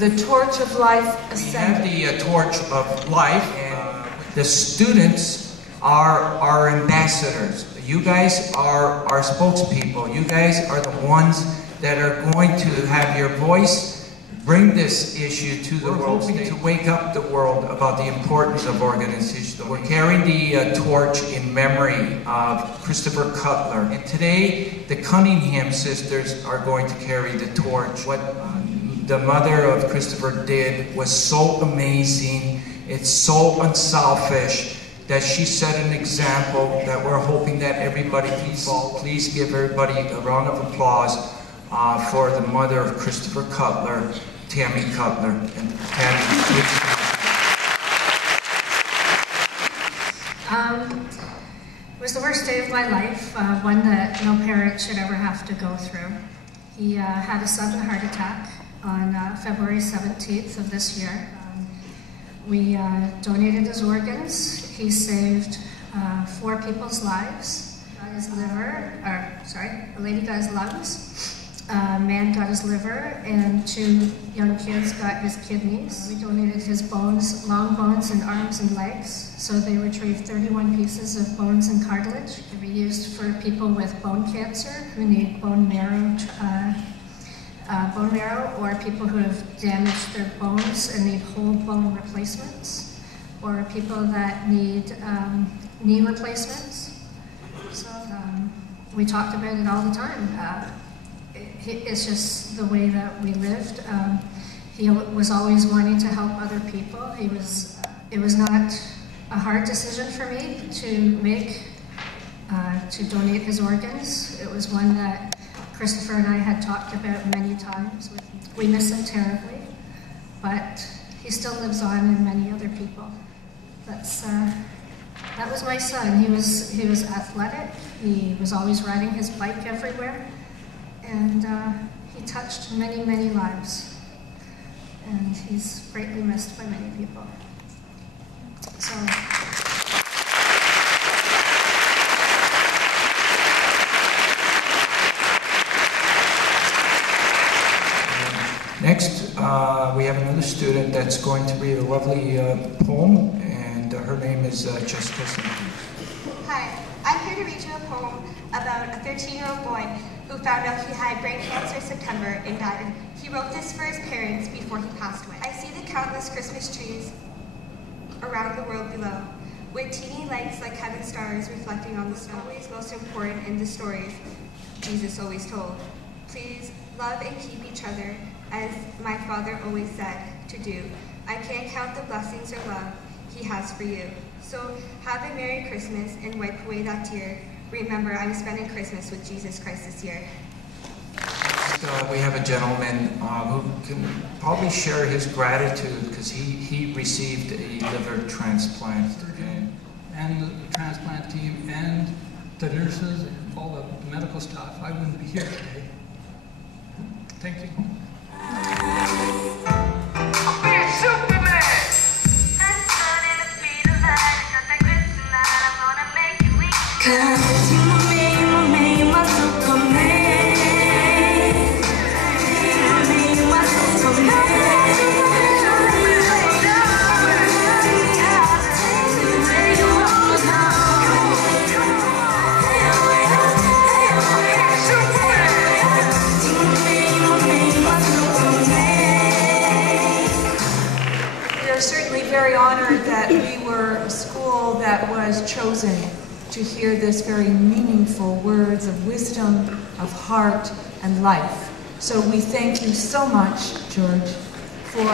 the torch of life ascended. We have the torch of life, and the students are our ambassadors. You guys are our spokespeople. You guys are the ones that are going to have your voice bring this issue to the world, to wake up the world about the importance of organization. We're carrying the torch in memory of Christopher Cutler. And today, the Cunningham sisters are going to carry the torch. What the mother of Christopher did was so amazing. It's so unselfish that she set an example that we're hoping that everybody can follow. Please give everybody a round of applause for the mother of Christopher Cutler, Tammy Cutler. And Tammy, it was the worst day of my life, one that no parent should ever have to go through. He had a sudden heart attack on February 17th of this year. We donated his organs. He saved 4 people's lives. Got his liver, a lady got his lungs. A man got his liver, and 2 young kids got his kidneys. We donated his bones, long bones in arms and legs, so they retrieved 31 pieces of bones and cartilage. It can be used for people with bone cancer who need bone marrow, or people who have damaged their bones and need whole bone replacements, or people that need knee replacements. So we talked about it all the time. It's just the way that we lived. He was always wanting to help other people. It was not a hard decision for me to make, to donate his organs. It was one that Christopher and I had talked about many times. We miss him terribly, but he still lives on in many other people. That was my son. He was athletic. He was always riding his bike everywhere. And he touched many, many lives. And he's greatly missed by many people. So. Next, we have another student that's going to read a lovely poem, and her name is Jessica. Hi, I'm here to read you a poem about a 13-year-old boy who found out he had brain cancer in September and died. He wrote this for his parents before he passed away. I see the countless Christmas trees around the world below, with teeny lights like heaven stars reflecting on the snow. Always most important in the stories Jesus always told. Please love and keep each other, as my father always said to do. I can't count the blessings or love he has for you. So have a Merry Christmas and wipe away that tear. Remember, I'm spending Christmas with Jesus Christ this year. We have a gentleman who can probably share his gratitude because he received a liver transplant. And the transplant team and the nurses and all the medical staff, I wouldn't be here today. Thank you. Very honored that we were a school that was chosen to hear this very meaningful words of wisdom, of heart, and life. So we thank you so much, George, for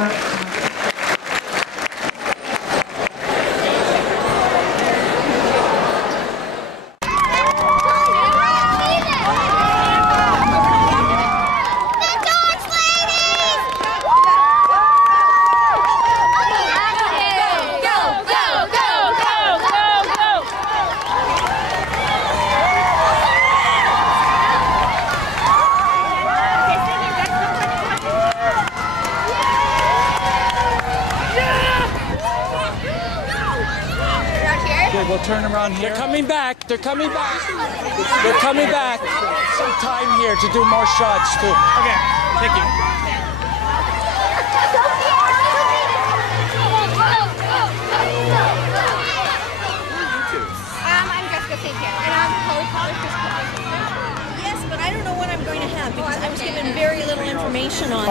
We'll turn around here. They're coming back. They're coming back. They're coming back. Some time here to do more shots too. Okay, thank you.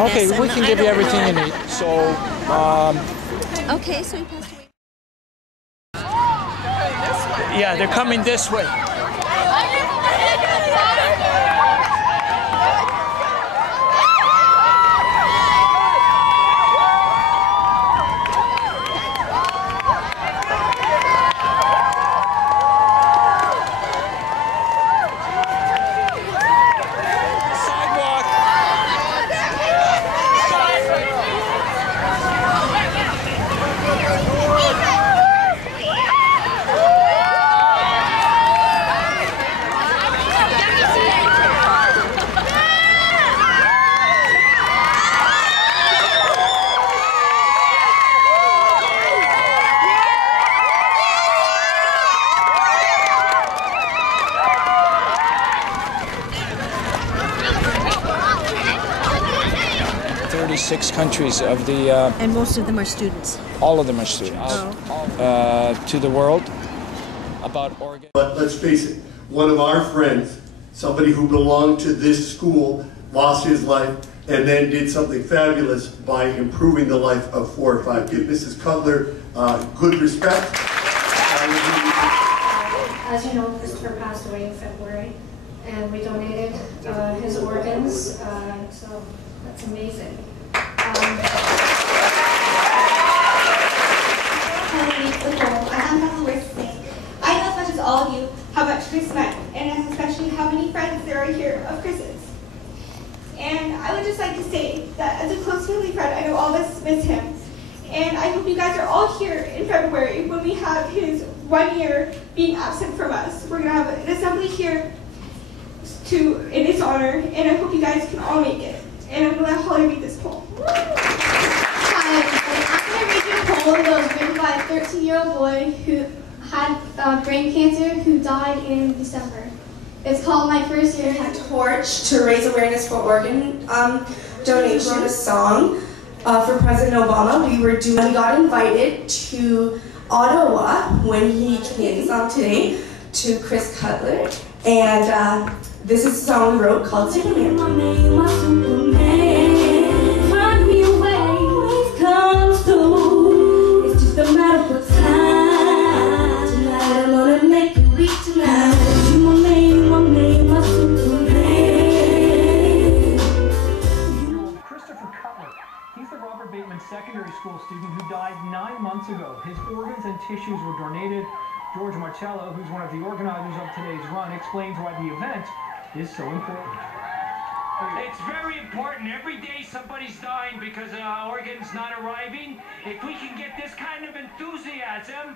Okay, we can give you everything you need. So, Okay, so he passed away. yeah, they're coming this way. Six countries of the And most of them are students. all of them are students to the world about Oregon. But let's face it, one of our friends, somebody who belonged to this school, lost his life and then did something fabulous by improving the life of 4 or 5 kids. Mrs. Cutler, good respect. As you know, Christopher passed away in February, and we donated his organs, so that's amazing. I have nothing worse to say. I know as much as all of you how much Chris meant, and especially how many friends there are here of Chris's. And I would just like to say that as a close family friend, I know all of us miss him. And I hope you guys are all here in February when we have his 1 year being absent from us. We're going to have an assembly here in his honor, and I hope you guys can all make it. And I'm going to let Holly read this poem. Hi, I'm going to read you a poem that was written by a 13-year-old boy who had brain cancer who died in December. It's called My First Year. A torch to raise awareness for organ donation. Wrote a song for President Obama. We got invited to Ottawa when he came today to Chris Cutler, and this is a song we wrote called Superman. Find me a way when it comes through. It's just a matter of time. Tonight I'm gonna make you weak tonight. You my man, my Superman. Christopher Cutler. He's the Robert Bateman secondary school student who died 9 months ago. His organs and tissues were donated. George Marcello, who's one of the organizers of today's run, explains why the event is so important. It's very important. Every day somebody's dying because organs not arriving. If we can get this kind of enthusiasm,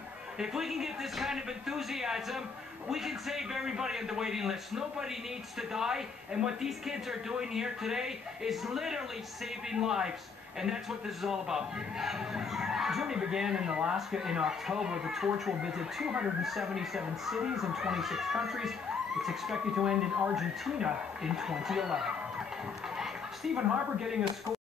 we can save everybody on the waiting list. Nobody needs to die, and what these kids are doing here today is literally saving lives. And that's what this is all about. The journey began in Alaska in October. The torch will visit 277 cities in 26 countries. It's expected to end in Argentina in 2011. Stephen Harper getting a score.